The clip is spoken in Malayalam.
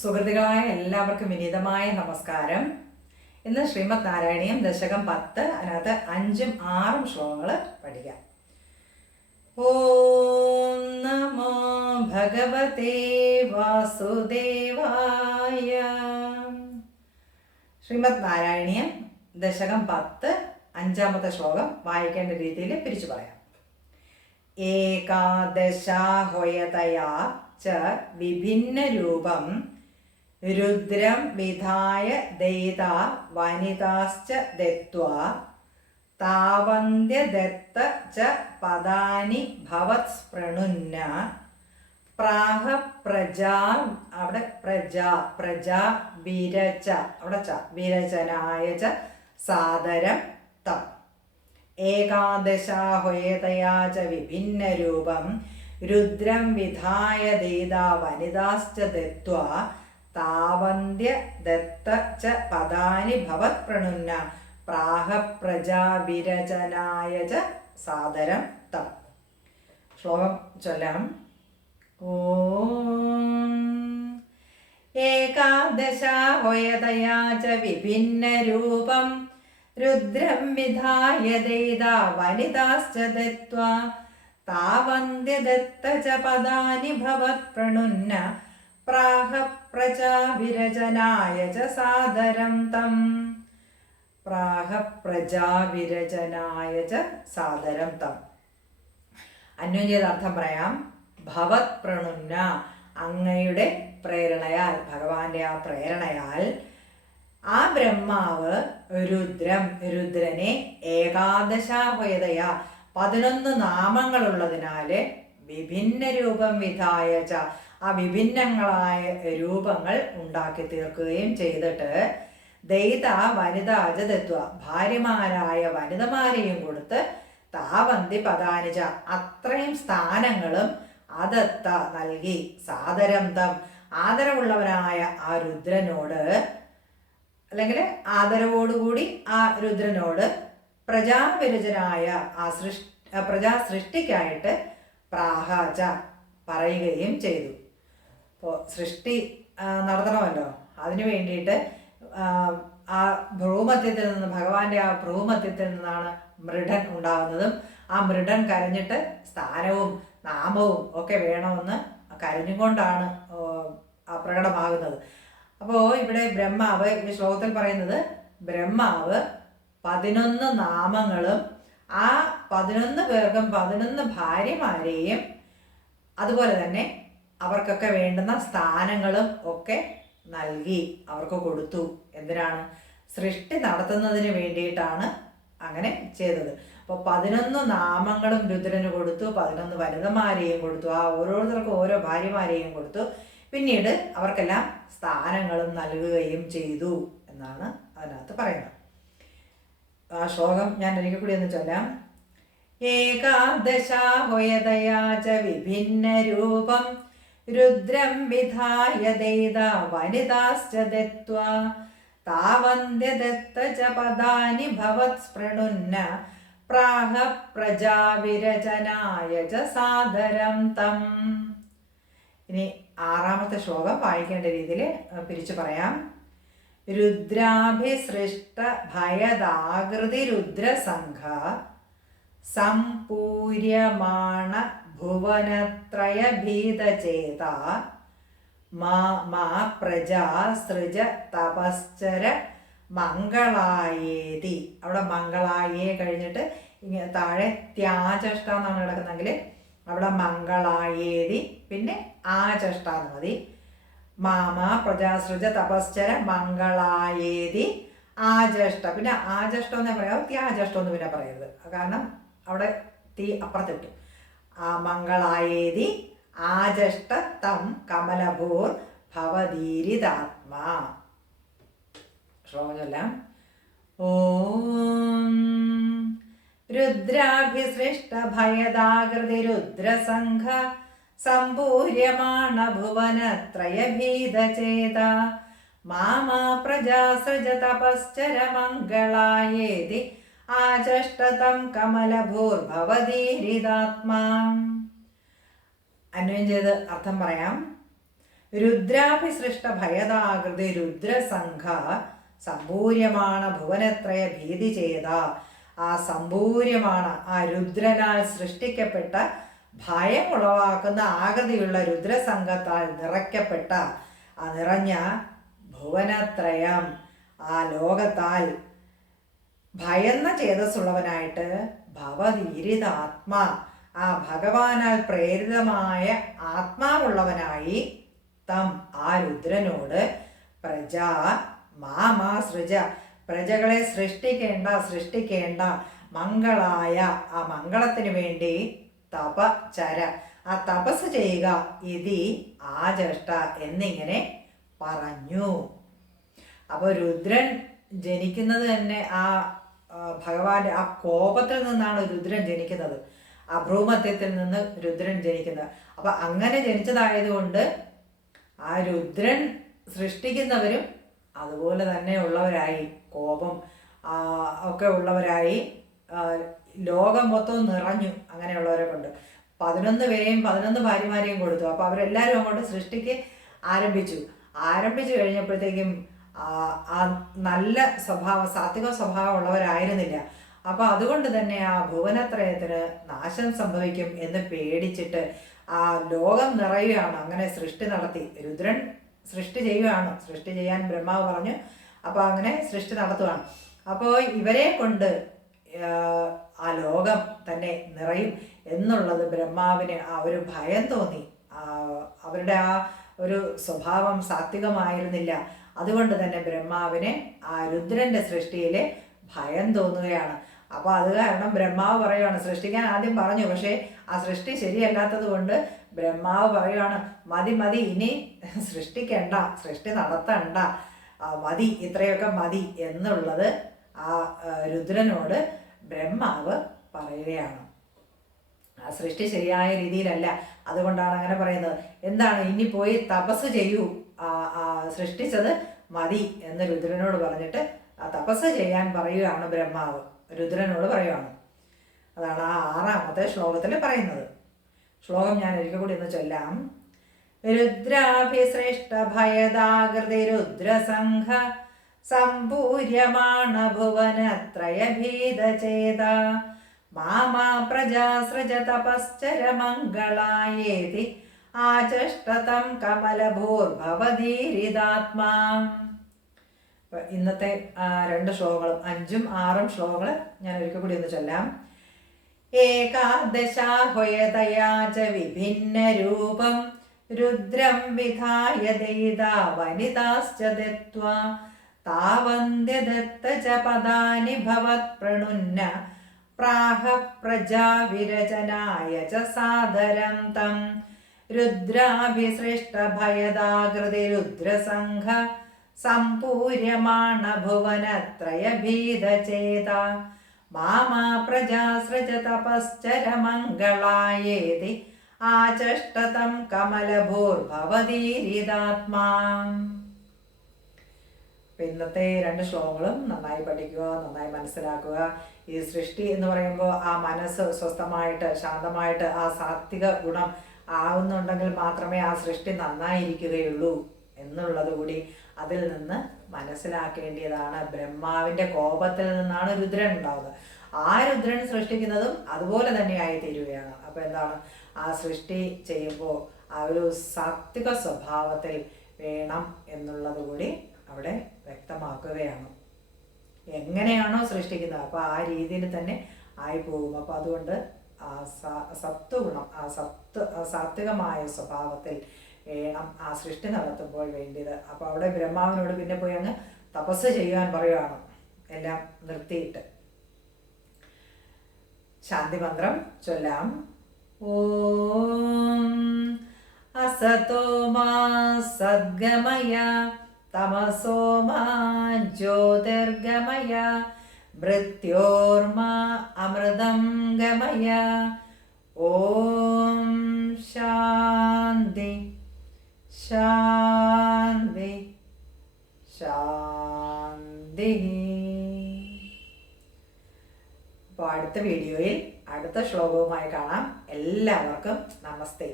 സുഹൃത്തുക്കളായ എല്ലാവർക്കും വിനീതമായ നമസ്കാരം. ഇന്ന് ശ്രീമദ് നാരായണീയം ദശകം 10, അതിനകത്ത് 5ഉം 6ഉം ശ്ലോകങ്ങൾ പഠിക്കാം. ഓം നമോ ഭഗവതേ വാസുദേവായ. ശ്രീമദ് നാരായണീയം ദശകം 10, 5ാമത്തെ ശ്ലോകം വായിക്കേണ്ട രീതിയിൽ പിരിച്ചു പറയാം. ഏകാദശാഹോയതയാ ച വിഭിന്ന രൂപം രുദ്രം വിധായ ദൈത വനിതാശ്ച ദത്വാ താവന്ത്യദത്ത ച പദാനി ഭവത്സ്പൃണുന്ന പ്രാഹ പ്രജാ, അവിടെ പ്രജാ വിരച, അവിടെ ച വിരചനായ ച സാദരം തം. ഏകാദശാഹോയതയാ ച വിഭിന്ന രൂപം രുദ്രം വിധായ ദൈതാ വനിതാശ്ച ദത്വാ താവന്ത്യ ദത്ത ച പദാനി ഭവത് പ്രണുന്ന പ്രാഹ പ്രജാ വിരചനായ ച സാദരം തം. ശ്ലോകം ചൊല്ലാം. ഓം ഏകാദശാഹോയതയാ ച വിഭിന്ന രൂപം രുദ്രം വിധായ ദൈതാ വനിതാശ്ച ദത്വാ താവന്ത്യദത്ത ച പദാനി ഭവത് പ്രണുന്ന പ്രാഹ പ്രജാ വിരചനായ ച സാദരം തം. പ്രാഹ പ്രജാ വിരചനായ ച സാദരം തം. അന്വന്യതർത്ഥം പറയാം. ഭവത് പ്രണുന്ന, അങ്ങയുടെ പ്രേരണയാൽ, ഭഗവാന്റെ ആ പ്രേരണയാൽ ആ ബ്രഹ്മാവ് രുദ്രനെ ഏകാദശാഹോയതയ 11 നാമങ്ങളുള്ളതിനാല് വിഭിന്ന രൂപം വിധായ ച, ആ വിഭിന്നങ്ങളായ രൂപങ്ങൾ ഉണ്ടാക്കി തീർക്കുകയും ചെയ്തിട്ട് ദൈത വനിതാജ ദത്വ, ഭാര്യമാരായ വനിതമാരെയും കൊടുത്ത് താവന്തി പദാനിജ, അത്രയും സ്ഥാനങ്ങളും അതത്ത നൽകി സാദരം തം, ആദരവുള്ളവനായ ആ രുദ്രനോട്, അല്ലെങ്കിൽ ആദരവോടുകൂടി ആ രുദ്രനോട് പ്രജാവിരചനായ ആ പ്രജാ സൃഷ്ടിക്കായിട്ട് പ്രാഹാച പറയുകയും ചെയ്തു. ഇപ്പോൾ സൃഷ്ടി നടത്തണമല്ലോ, അതിനു വേണ്ടിയിട്ട് ആ ഭ്രൂമധ്യത്തിൽ നിന്ന്, ഭഗവാന്റെ ആ ഭ്രൂമധ്യത്തിൽ നിന്നാണ് മൃഡൻ ഉണ്ടാകുന്നതും ആ മൃഡൻ കരഞ്ഞിട്ട് സ്ഥാനവും നാമവും ഒക്കെ വേണമെന്ന് കരഞ്ഞുകൊണ്ടാണ് പ്രകടമാകുന്നത്. അപ്പോൾ ഇവിടെ ബ്രഹ്മാവ്, ഈ ശ്ലോകത്തിൽ പറയുന്നത് ബ്രഹ്മാവ് 11 നാമങ്ങളും ആ 11 പേർക്കും 11 ഭാര്യമാരെയും അതുപോലെ തന്നെ അവർക്കൊക്കെ വേണ്ടുന്ന സ്ഥാനങ്ങളും ഒക്കെ നൽകി, അവർക്ക് കൊടുത്തു. എന്തിനാണ്? സൃഷ്ടി നടത്തുന്നതിന് വേണ്ടിയിട്ടാണ് അങ്ങനെ ചെയ്തത്. അപ്പോൾ 11 നാമങ്ങളും രുദ്രന് കൊടുത്തു, 11 വനിതമാരെയും കൊടുത്തു, ആ ഓരോരുത്തർക്കും ഓരോ ഭാര്യമാരെയും കൊടുത്തു. പിന്നീട് അവർക്കെല്ലാം സ്ഥാനങ്ങളും നൽകുകയും ചെയ്തു എന്നാണ് അതിനകത്ത് പറയുന്നത്. ആ ശ്ലോകം ഞാൻ ഒരിക്കൽ കൂടി ഒന്ന് ചൊല്ലാം. ഏകാദശാഹോയതയാ ച വിഭിന്ന രൂപം രുദ്രം വിധായ ദൈത വനിതാശ്ച ദത്വാ താവന്ത്യദത്ത ച പദാനി ഭവത് സ്പൃണുന്ന പ്രാഹ പ്രജാ വിരചനായ ച സാദരം തം. ഇനി 6ാമത്തെ ശ്ലോകം വായിക്കേണ്ട രീതിയിൽ പിരിച്ചു പറയാം. രുദ്രാഭിസൃഷ്ട ഭയദാകൃതി രുദ്രസംഘ സംപൂര്യമാണ ഭുവനത്രയ ഭീതചേത മാ പ്രജാ സൃജ തപശ്ചര മംഗളായേതി. അവിടെ മംഗളായേ കഴിഞ്ഞിട്ട് ഇങ്ങനെ താഴെ ത്യാചഷ്ട എന്നാണ് കിടക്കുന്നെങ്കിൽ അവിടെ മംഗളായേതി, പിന്നെ ആചഷ്ടാന്ന് മതി. മാമാ പ്രജാസൃജ തപശ്ചര മംഗളായേതി ആചഷ്ട. പിന്നെ ആചഷ്ടം എന്നേ പറയാം, ത്യാചഷ്ടം എന്ന് പിന്നെ പറയരുത്, കാരണം അവിടെ തീ അപ്പുറത്തിട്ടു. ആ മംഗളായേതി ആചഷ്ട തം കമലഭൂർ ഭവദീരിതാത്മാ. ശ്ലോകം ചൊല്ലാം. ഓം രുദ്രാഭിസൃഷ്ട ഭയദാകൃതി രുദ്രസംഘ സംപൂര്യമാണ ഭുവനത്രയ ഭീതചേത മാമാ പ്രജാ സൃജ തപശ്ചര മംഗളായേതി ആചഷ്ടതം കമലഭൂർഭവദീരിതാത്മാ. അന്വയം ചെയ്ത് അർത്ഥം പറയാം. രുദ്രാഭിസൃഷ്ട ഭയദാകൃതി രുദ്രസംഘ സമ്പൂര്യമാണ് ഭുവനത്രയ ഭീതി ചെയ്ത. ആ സമ്പൂര്യമാണ് ആ രുദ്രനാൽ സൃഷ്ടിക്കപ്പെട്ട ഭയം ഉളവാക്കുന്ന ആകൃതിയുള്ള രുദ്രസംഘത്താൽ നിറയ്ക്കപ്പെട്ട ആ നിറഞ്ഞ ഭുവനത്രയം ആ ലോകത്താൽ ഭയന്ന ചേതസ്സുള്ളവനായിട്ട് ഭവതീരിതാത്മാ ആ ഭഗവാനാൽ പ്രേരിതമായ ആത്മാവുള്ളവനായി തം ആ രുദ്രനോട് പ്രജാ മാമാ സൃജ പ്രജകളെ സൃഷ്ടിക്കേണ്ട മംഗളായ ആ മംഗളത്തിന് വേണ്ടി തപചര ആ തപസ് ചെയ്യുക ഇതി ആചഷ്ട എന്നിങ്ങനെ പറഞ്ഞു. അപ്പോൾ രുദ്രൻ ജനിക്കുന്നത് തന്നെ ആ ഭഗവാന്റെ ആ കോപത്തിൽ നിന്നാണ് രുദ്രൻ ജനിക്കുന്നത്. ആ ഭ്രൂമധ്യത്തിൽ നിന്ന് രുദ്രൻ ജനിക്കുന്നത്. അപ്പം അങ്ങനെ ജനിച്ചതായതുകൊണ്ട് ആ രുദ്രൻ സൃഷ്ടിക്കുന്നവരും അതുപോലെ തന്നെ ഉള്ളവരായി, കോപം ഒക്കെ ഉള്ളവരായി ലോകം മൊത്തം നിറഞ്ഞു. അങ്ങനെയുള്ളവരെ കൊണ്ട് 11 പേരെയും 11 ഭാര്യമാരെയും കൊടുത്തു. അപ്പോൾ അവരെല്ലാവരും അങ്ങോട്ട് സൃഷ്ടിക്ക് ആരംഭിച്ചു കഴിഞ്ഞപ്പോഴത്തേക്കും ആ നല്ല സ്വഭാവം, സാത്വിക സ്വഭാവം ഉള്ളവരായിരുന്നില്ല. അപ്പോൾ അതുകൊണ്ട് തന്നെ ആ ഭുവനത്രയത്തിന് നാശം സംഭവിക്കും എന്ന് പേടിച്ചിട്ട് ആ ലോകം നിറയുകയാണ്. അങ്ങനെ സൃഷ്ടി നടത്തി രുദ്രൻ സൃഷ്ടി ചെയ്യുകയാണ്. സൃഷ്ടി ചെയ്യാൻ ബ്രഹ്മാവ് പറഞ്ഞു. അപ്പോൾ അങ്ങനെ സൃഷ്ടി നടത്തുകയാണ്. അപ്പോൾ ഇവരെ കൊണ്ട് ആ ലോകം തന്നെ നിറയും എന്നുള്ളത് ബ്രഹ്മാവിന് ആ ഒരു ഭയം തോന്നി. അവരുടെ ആ ഒരു സ്വഭാവം സാത്വികമായിരുന്നില്ല. അതുകൊണ്ട് തന്നെ ബ്രഹ്മാവിന് ആ രുദ്രന്റെ സൃഷ്ടിയിൽ ഭയം തോന്നുകയാണ്. അപ്പോൾ അത് കാരണം ബ്രഹ്മാവ് പറയുകയാണ്, സൃഷ്ടിക്കാൻ ആദ്യം പറഞ്ഞു, പക്ഷേ ആ സൃഷ്ടി ശരിയല്ലാത്തത് കൊണ്ട് ബ്രഹ്മാവ് പറയുകയാണ്, മതി ഇനി സൃഷ്ടിക്കണ്ട, സൃഷ്ടി നടത്തണ്ട, മതി, ഇത്രയൊക്കെ മതി എന്നുള്ളത് ആ രുദ്രനോട് ബ്രഹ്മാവ് പറയുകയാണ്. ആ സൃഷ്ടി ശരിയായ രീതിയിലല്ല, അതുകൊണ്ടാണ് അങ്ങനെ പറയുന്നത്. എന്താണ്, ഇനി പോയി തപസ് ചെയ്യൂ, സൃഷ്ടിച്ചത് മതി എന്ന് രുദ്രനോട് പറഞ്ഞിട്ട് ആ തപസ് ചെയ്യാൻ പറയുകയാണ് ബ്രഹ്മാവ്, രുദ്രനോട് പറയുകയാണ്. അതാണ് ആ 6ാമത്തെ ശ്ലോകത്തിൽ പറയുന്നത്. ശ്ലോകം ഞാൻ ഒരിക്കൽ കൂടി ഒന്ന് ചൊല്ലാം. രുദ്രാഭിസൃഷ്ട ഭയദാകൃതി രുദ്രസംഘ സമ്പൂര്യമാണ ഭുവനത്രയ ഭീതചേത മാമാ പ്രജാസൃജ തപശ്ചര മംഗളായേതി ആചഷ്ടതം കമലഭൂർഭവധീരിതാത്മാ. ഇന്നത്തെ 2 ശ്ലോകങ്ങളും 5ഉം 6ഉം ശ്ലോകങ്ങൾ ഞാൻ ഒരിക്കൽ കൂടി ഒന്ന് ചൊല്ലാം. ഏകാദശാഹ്വയതയാ ച വിഭിന്ന രൂപം രുദ്രം വിധായ ദയിതാ വനിതാശ്ച ദത്വാ താവന്ത്യദത്ത ച പദാനി ഭവത് പ്രണുന്ന പ്രാഹ പ്രജാ വിരചനായ ച സാദരം തം രുദ്രാഭിസൃഷ്ട ഭയദാകൃതി രുദ്രസംഘ സമ്പൂര്യമാണ ഭുവനത്രയ ഭീതചേത മാമാ പ്രജാസൃജ തപശ്ചര മംഗളായേതി ആചഷ്ടതം കമലഭൂർഭവധീരിതാത്മാ. ഇന്നത്തെ 2 ശ്ലോകങ്ങളും നന്നായി പഠിക്കുക, നന്നായി മനസ്സിലാക്കുക. ഈ സൃഷ്ടി എന്ന് പറയുമ്പോൾ ആ മനസ്സ് സ്വസ്ഥമായിട്ട് ശാന്തമായിട്ട് ആ സാത്വിക ഗുണം ആവുന്നുണ്ടെങ്കിൽ മാത്രമേ ആ സൃഷ്ടി നന്നായിരിക്കുകയുള്ളൂ എന്നുള്ളത് കൂടി അതിൽ നിന്ന് മനസ്സിലാക്കേണ്ടതാണ്. ബ്രഹ്മാവിൻ്റെ കോപത്തിൽ നിന്നാണ് രുദ്രൻ ഉണ്ടാവുന്നത്. ആ രുദ്രൻ സൃഷ്ടിക്കുന്നതും അതുപോലെ തന്നെയായി തീരുകയാണ്. അപ്പോൾ എന്താണ്, ആ സൃഷ്ടി ചെയ്യുമ്പോൾ ആ ഒരു സാത്വിക സ്വഭാവത്തിൽ വേണം എന്നുള്ളത് കൂടി അവിടെ വ്യക്തമാക്കുകയാണ്. എങ്ങനെയാണോ സൃഷ്ടിക്കുന്നത് അപ്പോൾ ആ രീതിയിൽ തന്നെ ആയിപ്പോകും. അപ്പോൾ അതുകൊണ്ട് ആ സത്വഗുണം, ആ സാത്വികമായ സ്വഭാവത്തിൽ വേണം ആ സൃഷ്ടി നടത്തുമ്പോൾ വേണ്ടിയത്. അപ്പോൾ അവിടെ ബ്രഹ്മാവിനോട് പിന്നെ പോയി അങ്ങ് തപസ് ചെയ്യാൻ പറയുകയാണ്, എല്ലാം നിർത്തിയിട്ട്. ശാന്തി മന്ത്രം ചൊല്ലാം. ഓം അസതോ മാ സദ്ഗമയ തമസോ മാ ജ്യോതിർഗമയ മൃത്യോർമാ അമൃതം ഗമയ. ഓം ശാന്തി ശാന്തി ശാന്തി. അപ്പോൾ അടുത്ത വീഡിയോയിൽ അടുത്ത ശ്ലോകവുമായി കാണാം. എല്ലാവർക്കും നമസ്തേ.